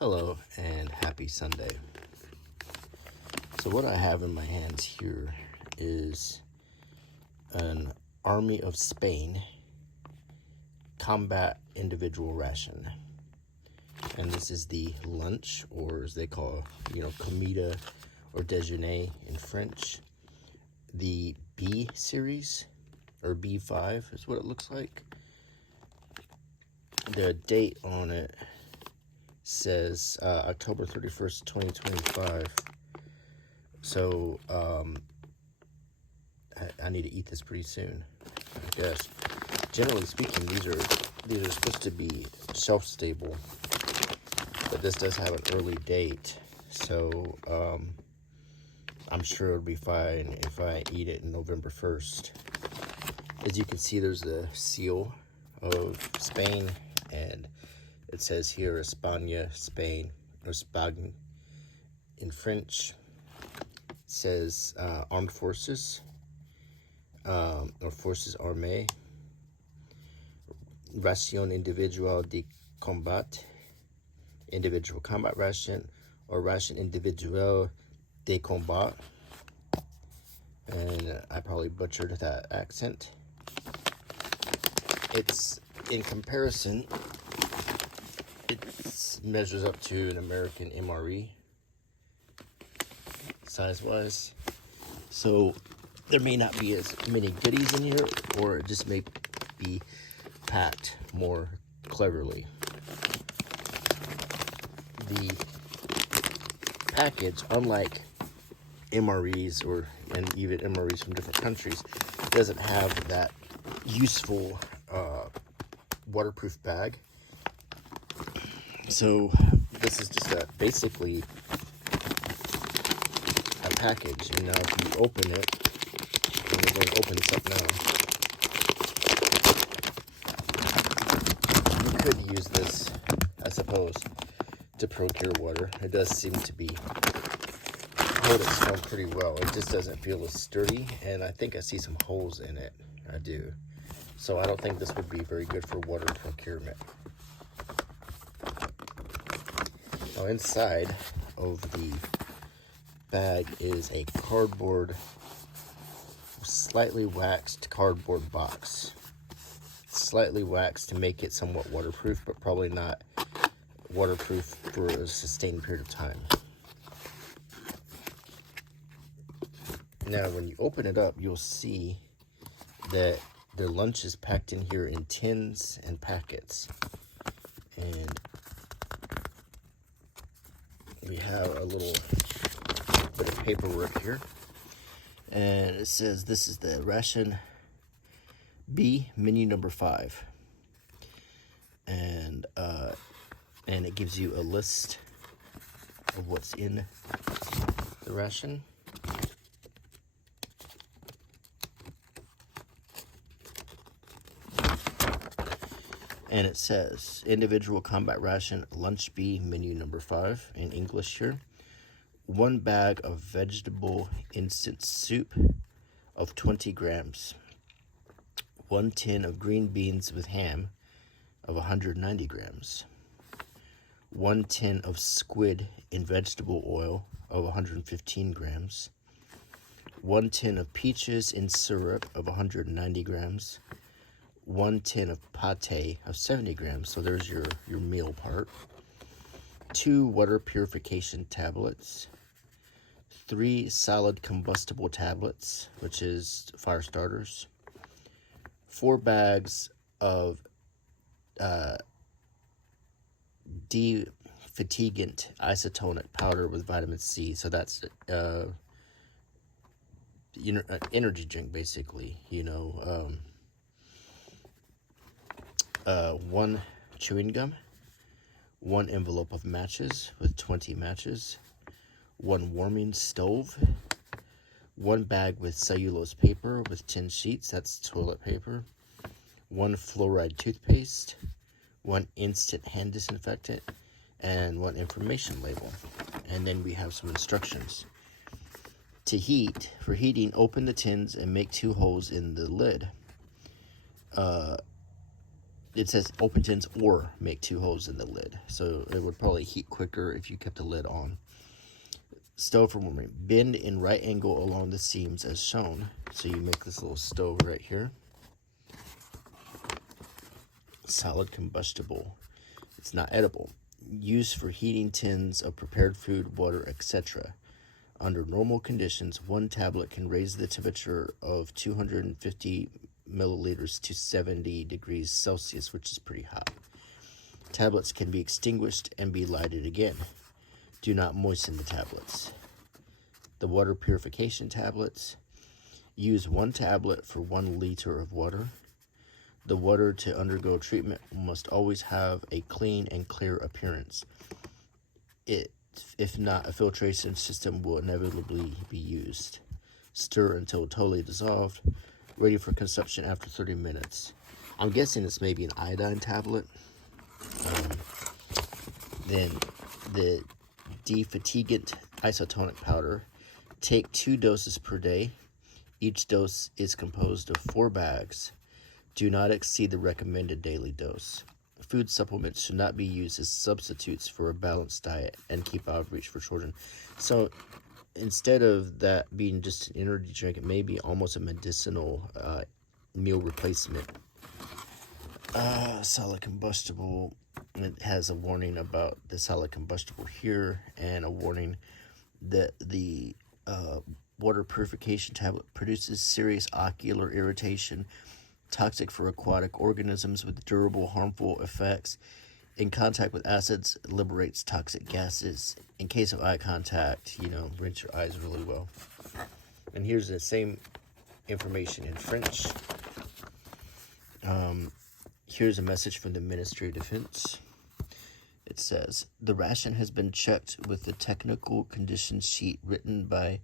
Hello and happy Sunday. So what I have in my hands here is an Army of Spain combat individual ration. And this is the lunch, or as they call, comida or déjeuner in French. The B series, or B5 is what it looks like. The date on it says October 31st, 2025. So I need to eat this pretty soon, I guess. Generally speaking, these are supposed to be shelf stable, but this does have an early date, so I'm sure it'll be fine if I eat it in November 1st. As you can see, there's the seal of Spain, and it says here España, Spain, or Spain in French. It says Armed Forces, or Forces Armées, Ration Individual de Combat, individual combat ration, or Ration Individual de Combat. And I probably butchered that accent. It's, in comparison, it measures up to an American MRE size-wise. So there may not be as many goodies in here, or it just may be packed more cleverly. The package, unlike MREs and even MREs from different countries, doesn't have that useful waterproof bag. So this is just basically a package, and now if you open it, and we're going to open this up now, you could use this, I suppose, to procure water. It does seem to be hold its own pretty well. It just doesn't feel as sturdy, and I think I see some holes in it. I do. So I don't think this would be very good for water procurement. Now inside of the bag is a cardboard, slightly waxed cardboard box. Slightly waxed to make it somewhat waterproof, but probably not waterproof for a sustained period of time. Now when you open it up, you'll see that their lunch is packed in here in tins and packets. And we have a little bit of paperwork here. And it says this is the ration B, menu number 5. And it gives you a list of what's in the ration. And it says, individual combat ration, lunch B, menu number 5, in English here. 1 bag of vegetable instant soup of 20 grams. 1 tin of green beans with ham of 190 grams. 1 tin of squid in vegetable oil of 115 grams. 1 tin of peaches in syrup of 190 grams. 1 tin of pâté of 70 grams, so there's your meal part. 2 water purification tablets. 3 solid combustible tablets, which is fire starters. 4 bags of defatiguant isotonic powder with vitamin C, so that's energy drink basically, 1 chewing gum, 1 envelope of matches with 20 matches, 1 warming stove, 1 bag with cellulose paper with 10 sheets, that's toilet paper, 1 fluoride toothpaste, 1 instant hand disinfectant, and 1 information label. And then we have some instructions. To heat, for heating, open the tins and make 2 holes in the lid. it says open tins or make 2 holes in the lid. So it would probably heat quicker if you kept the lid on. Stove for warming. Bend in right angle along the seams as shown. So you make this little stove right here. Solid combustible. It's not edible. Used for heating tins of prepared food, water, etc. Under normal conditions, 1 tablet can raise the temperature of 250 milliliters to 70 degrees Celsius, which is pretty hot. Tablets can be extinguished and be lighted again. Do not moisten the tablets. The water purification tablets. Use 1 tablet for 1 liter of water. The water to undergo treatment must always have a clean and clear appearance. If not, a filtration system will inevitably be used. Stir until totally dissolved. Ready for consumption after 30 minutes. I'm guessing this may be an iodine tablet. Then the defatigant isotonic powder. Take 2 doses per day. Each dose is composed of 4 bags. Do not exceed the recommended daily dose. Food supplements should not be used as substitutes for a balanced diet and keep out of reach for children. So instead of that being just an energy drink, it may be almost a medicinal meal replacement. Solid combustible. It has a warning about the solid combustible here, and a warning that the water purification tablet produces serious ocular irritation, toxic for aquatic organisms with durable harmful effects. In contact with acids, liberates toxic gases. In case of eye contact, rinse your eyes really well. And here's the same information in French. Here's a message from the Ministry of Defense. It says, the ration has been checked with the technical condition sheet written by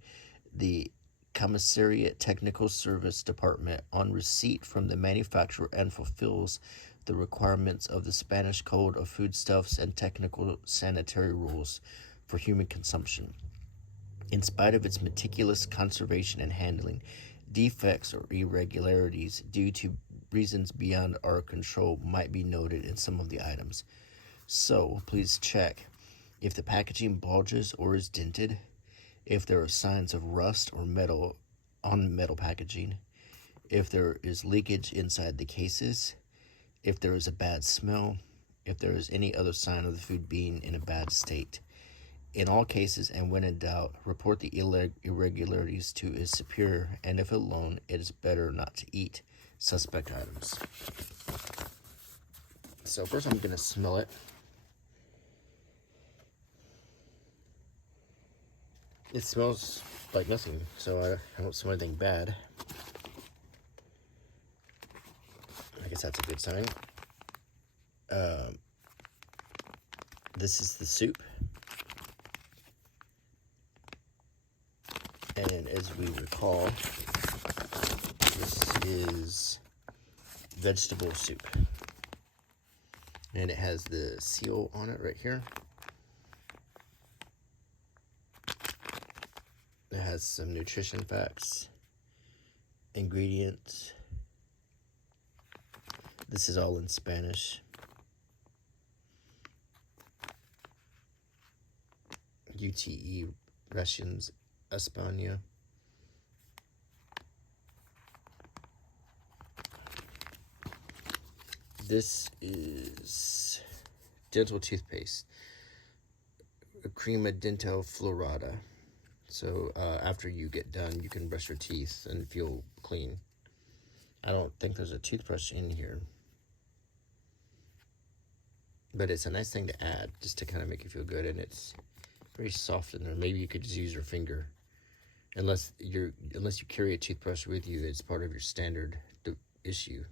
the Commissariat Technical Service Department on receipt from the manufacturer and fulfills the requirements of the Spanish Code of Foodstuffs and Technical Sanitary Rules for human consumption. In spite of its meticulous conservation and handling, defects or irregularities due to reasons beyond our control might be noted in some of the items. So, please check if the packaging bulges or is dented, if there are signs of rust or metal on metal packaging, if there is leakage inside the cases, if there is a bad smell, if there is any other sign of the food being in a bad state. In all cases, and when in doubt, report the irregularities to his superior, and if alone, it is better not to eat suspect items. So first I'm going to smell it. It smells like nothing, so I don't smell anything bad. I guess that's a good sign. This is the soup. And as we recall, this is vegetable soup. And it has the seal on it right here. It has some nutrition facts, ingredients. This is all in Spanish. UTE, Rations, España. This is dental toothpaste, Crema Dental Florada. So after you get done, you can brush your teeth and feel clean. I don't think there's a toothbrush in here, but it's a nice thing to add just to kind of make you feel good, and it's very soft in there. Maybe you could just use your finger, unless you carry a toothbrush with you. It's part of your standard issue.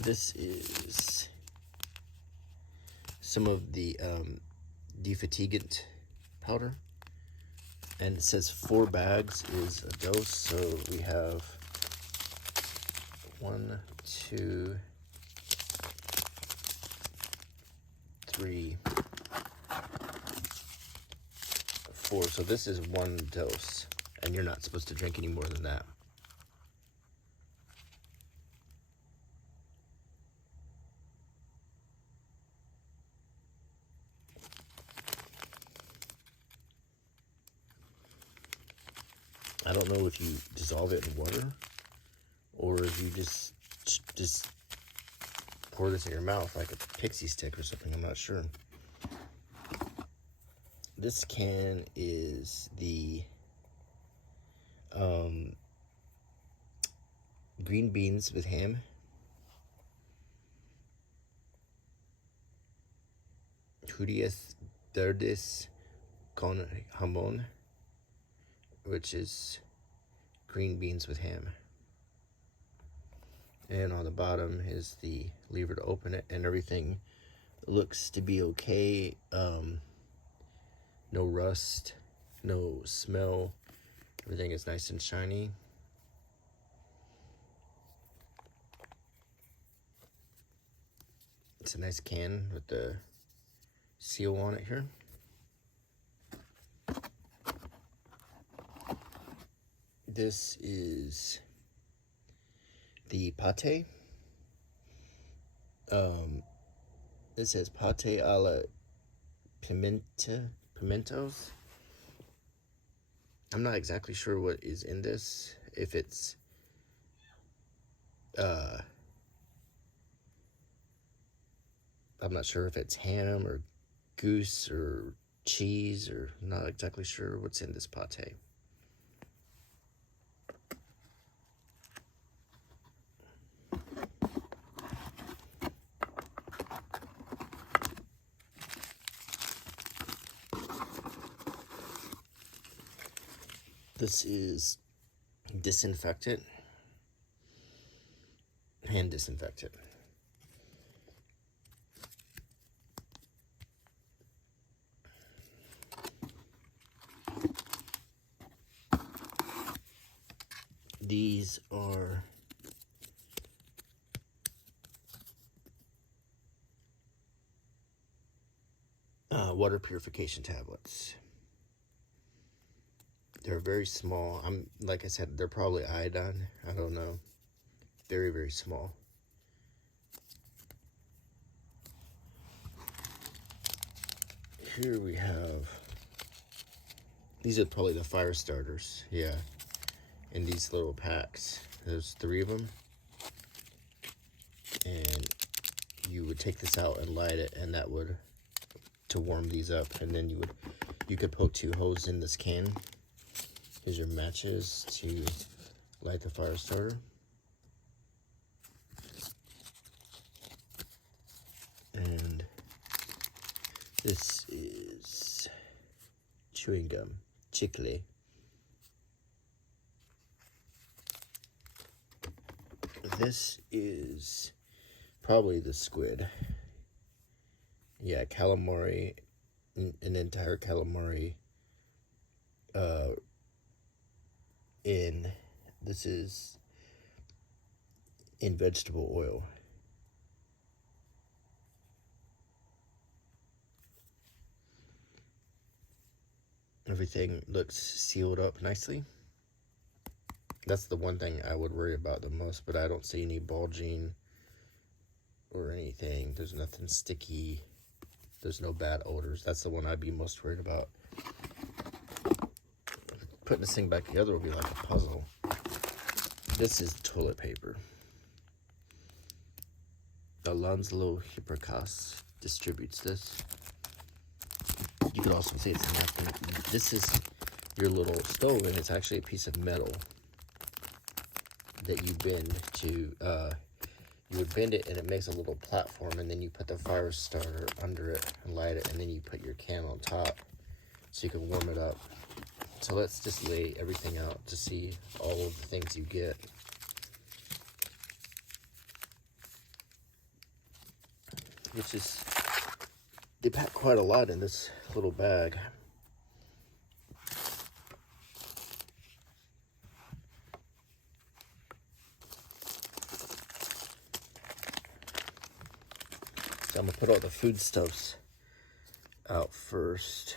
This is some of the defatigant powder, and it says 4 bags is a dose, so we have 1, 2, 3, 4. So this is 1 dose and you're not supposed to drink any more than that. I don't know if you dissolve it in water or if you just pour this in your mouth like a pixie stick or something. I'm not sure. This can is the green beans with ham. Judías verdes con jamón, which is green beans with ham. And on the bottom is the lever to open it, and everything looks to be okay. No rust, no smell. Everything is nice and shiny. It's a nice can with the seal on it here. This is the pâté. It says pâté a la pimentos. I'm not exactly sure what is in this. If it's I'm not sure if it's ham or goose or cheese, or not exactly sure what's in this pâté. This is disinfectant, hand disinfectant. These are water purification tablets. They're very small. Like I said, they're probably iodine. I don't know. Very, very small. Here we have, these are probably the fire starters. Yeah. In these little packs. There's 3 of them. And you would take this out and light it, and that would, to warm these up, and then you could poke 2 holes in this can. Here's your matches to light the fire starter. And this is chewing gum, chicle. This is probably the squid. Yeah, calamari, an entire calamari. This is in vegetable oil. Everything looks sealed up nicely. That's the one thing I would worry about the most, but I don't see any bulging or anything. There's nothing sticky. There's no bad odors. That's the one I'd be most worried about. Putting this thing back together will be like a puzzle. This is toilet paper. Alonso Hipercas distributes this. You could also say it's a napkin. This is your little stove, and it's actually a piece of metal that you bend to, you would bend it and it makes a little platform, and then you put the fire starter under it and light it, and then you put your can on top so you can warm it up. So let's just lay everything out to see all of the things you get. Which is, they pack quite a lot in this little bag. So I'm gonna put all the foodstuffs out first.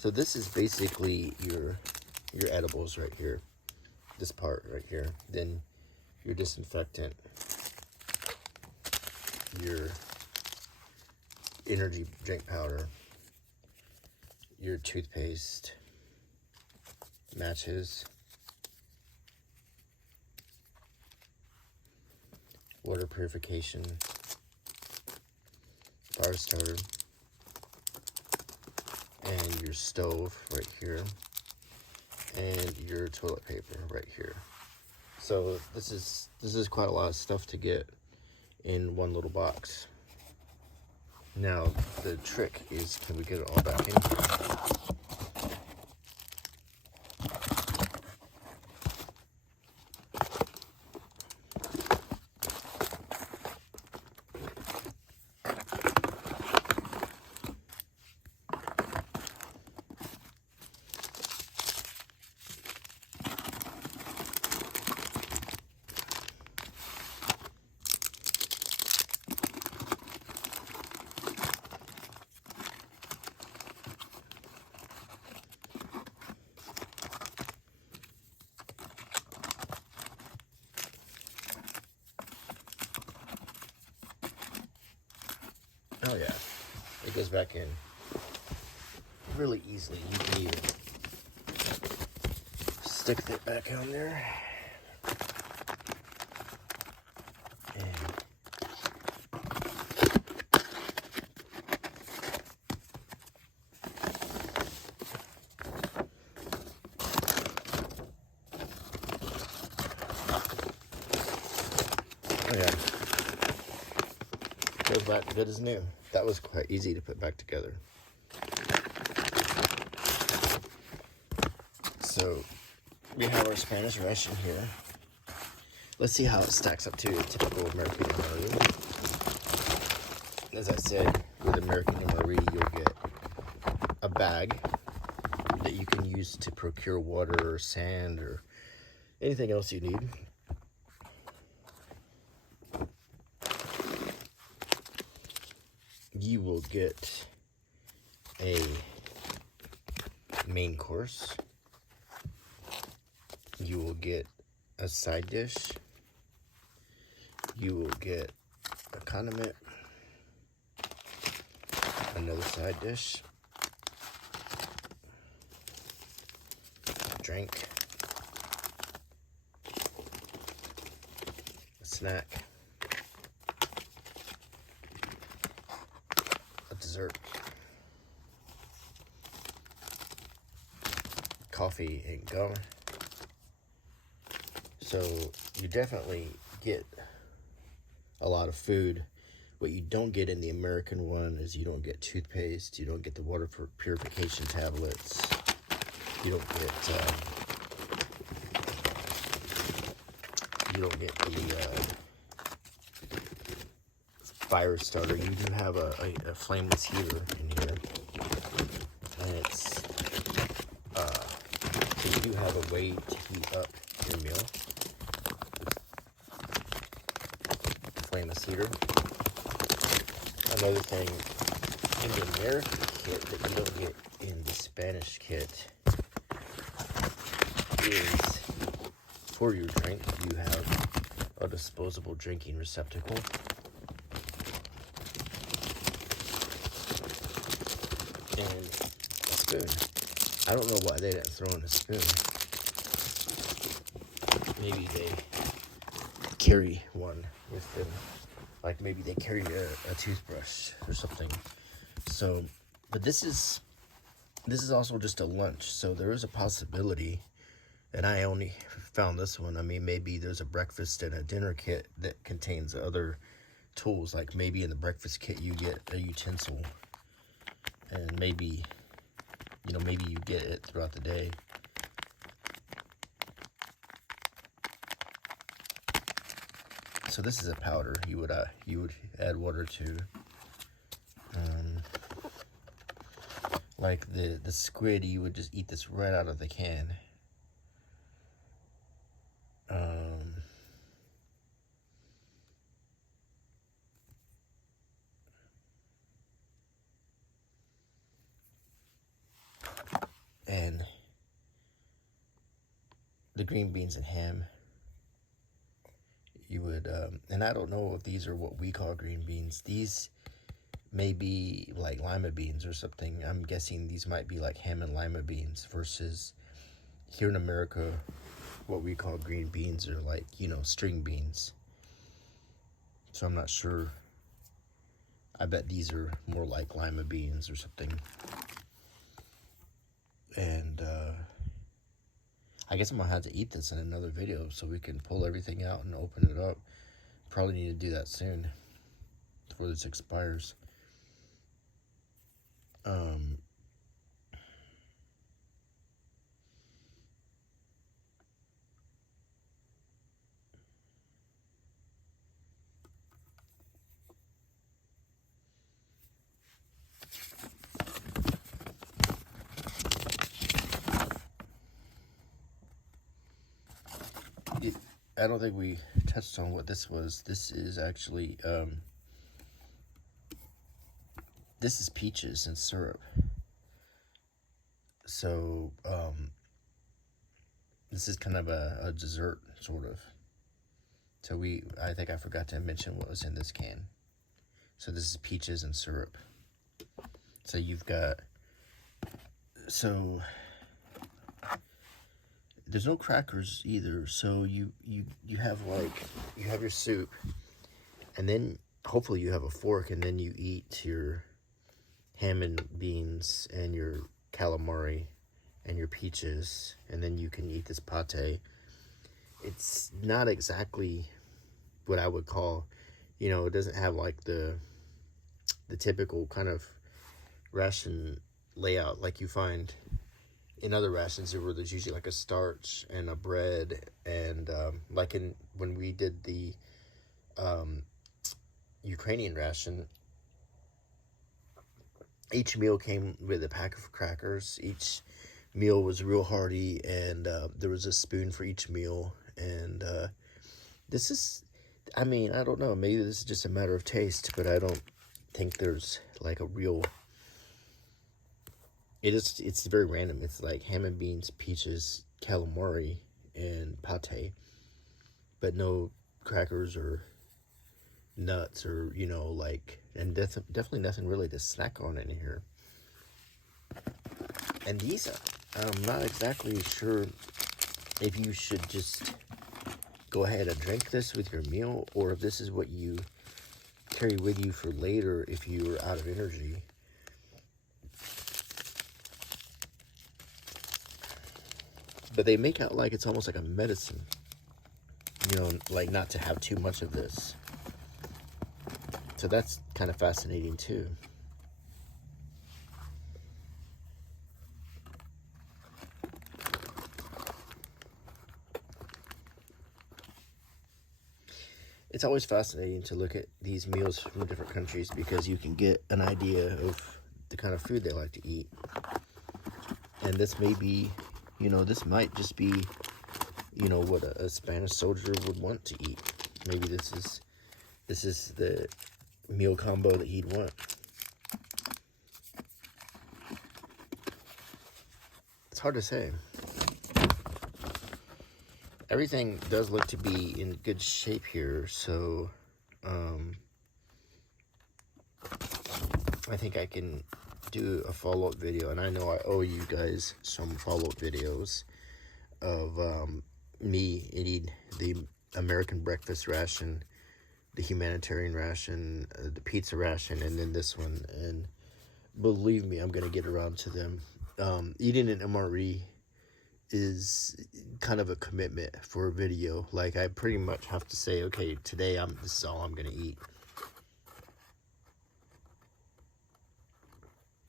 So this is basically your edibles right here. This part right here. Then your disinfectant, your energy drink powder, your toothpaste, matches, water purification, fire starter, and your stove right here, and your toilet paper right here. So this is quite a lot of stuff to get in one little box. Now the trick is, can we get it all back in here? Oh yeah, it goes back in really easily. You can even stick it back on there. And oh yeah, goes back good as new. That was quite easy to put back together. So we have our Spanish ration here. Let's see how it stacks up to a typical American MRE. As I said, with American MRE, you'll get a bag that you can use to procure water or sand or anything else you need. You will get a main course. You will get a side dish. You will get a condiment, another side dish, a drink, a snack, a dessert, coffee and gum. So you definitely get a lot of food. What you don't get in the American one is you don't get toothpaste, you don't get the water purification tablets, you don't get the fire starter. You do have a flameless heater in here, and it's so you do have a way to heat up your meal. Flameless heater. Another thing in the American kit that you don't get in the Spanish kit is, for your drink, you have a disposable drinking receptacle. And a spoon. I don't know why they didn't throw in a spoon. Maybe they carry one with them. Like maybe they carry a toothbrush or something. So, but this is also just a lunch. So there is a possibility, and I only found this one. I mean, maybe there's a breakfast and a dinner kit that contains other tools. Like maybe in the breakfast kit you get a utensil, and maybe, you know, maybe you get it throughout the day. So this is a powder you would add water to. Like the squid, you would just eat this right out of the can. the green beans and ham, you would, and I don't know if these are what we call green beans. These may be like lima beans or something. I'm guessing these might be like ham and lima beans versus here in America, what we call green beans are like, you know, string beans. So I'm not sure. I bet these are more like lima beans or something. And I guess I'm gonna have to eat this in another video so we can pull everything out and open it up. Probably need to do that soon before this expires. I don't think we touched on what this was. This is actually, this is peaches and syrup. So, this is kind of a dessert, sort of. So I think I forgot to mention what was in this can. So this is peaches and syrup. So you've got, there's no crackers either. So you have you have your soup, and then hopefully you have a fork, and then you eat your ham and beans and your calamari and your peaches, and then you can eat this pâté. It's not exactly what I would call, you know, it doesn't have like the typical kind of ration layout like you find in other rations where there's usually like a starch and a bread, and like when we did the Ukrainian ration, each meal came with a pack of crackers. Each meal was real hearty, and there was a spoon for each meal. And this is, I mean, I don't know, maybe this is just a matter of taste, but I don't think there's like a real, it's very random. It's like ham and beans, peaches, calamari, and pâté, but no crackers or nuts or, you know, like, and definitely nothing really to snack on in here. And these, I'm not exactly sure if you should just go ahead and drink this with your meal, or if this is what you carry with you for later if you're out of energy. But they make out like it's almost like a medicine, you know, like not to have too much of this. So that's kind of fascinating too. It's always fascinating to look at these meals from different countries because you can get an idea of the kind of food they like to eat. And this may be, you know, this might just be, you know, what a Spanish soldier would want to eat. Maybe this is the meal combo that he'd want. It's hard to say. Everything does look to be in good shape here, so I think I can do a follow-up video, and I know I owe you guys some follow-up videos of me eating the American breakfast ration, the humanitarian ration, the pizza ration, and then this one. And believe me, I'm gonna get around to them. Eating an MRE is kind of a commitment for a video. Like, I pretty much have to say, okay, today this is all I'm gonna eat,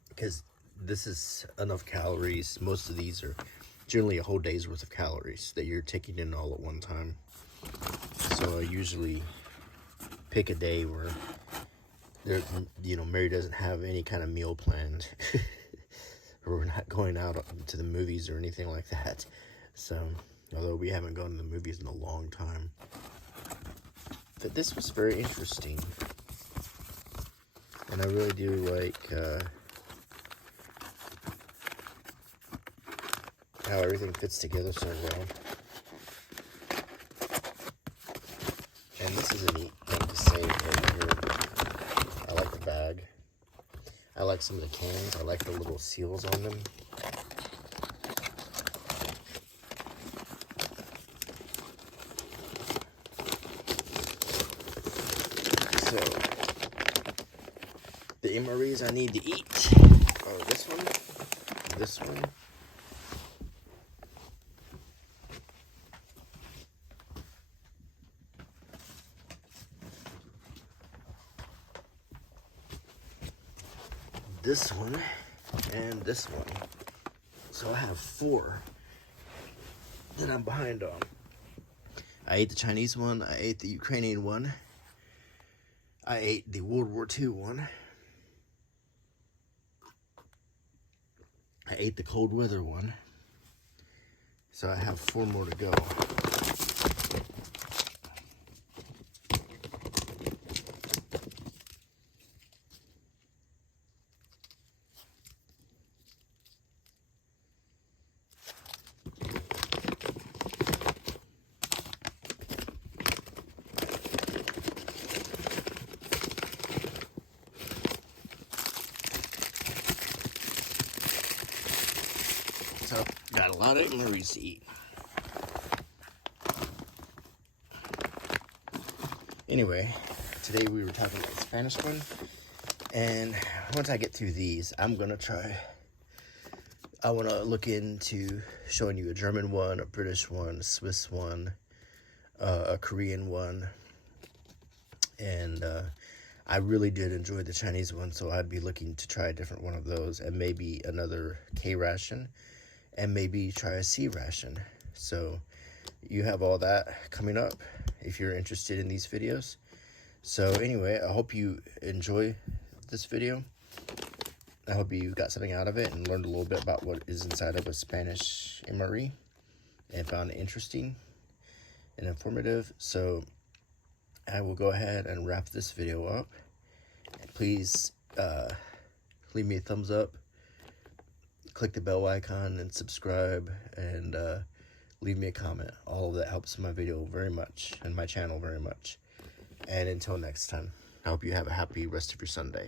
because this is enough calories. Most of these are generally a whole day's worth of calories that you're taking in all at one time. So I usually pick a day where there, you know, Mary doesn't have any kind of meal planned. Or we're not going out to the movies or anything like that. So, although we haven't gone to the movies in a long time. But this was very interesting. And I really do like how everything fits together so well. And this is a neat thing to say right here. I like the bag. I like some of the cans. I like the little seals on them. So, the MREs I need to eat are this one, this one, this one, and this one. So I have 4 that I'm behind on. I ate the Chinese one, I ate the Ukrainian one, I ate the World War II one, I ate the cold weather one, so I have 4 more to go. So, got a lot of MREs to eat. Anyway, today we were talking about the Spanish one, and once I get through these, I want to look into showing you a German one, a British one, a Swiss one, a Korean one, and I really did enjoy the Chinese one, so I'd be looking to try a different one of those, and maybe another K ration, and maybe try a C ration. So you have all that coming up if you're interested in these videos. So anyway, I hope you enjoy this video. I hope you got something out of it and learned a little bit about what is inside of a Spanish MRE and found it interesting and informative. So I will go ahead and wrap this video up. And please leave me a thumbs up, click the bell icon and subscribe, and leave me a comment. All of that helps my video very much and my channel very much. And until next time, I hope you have a happy rest of your Sunday.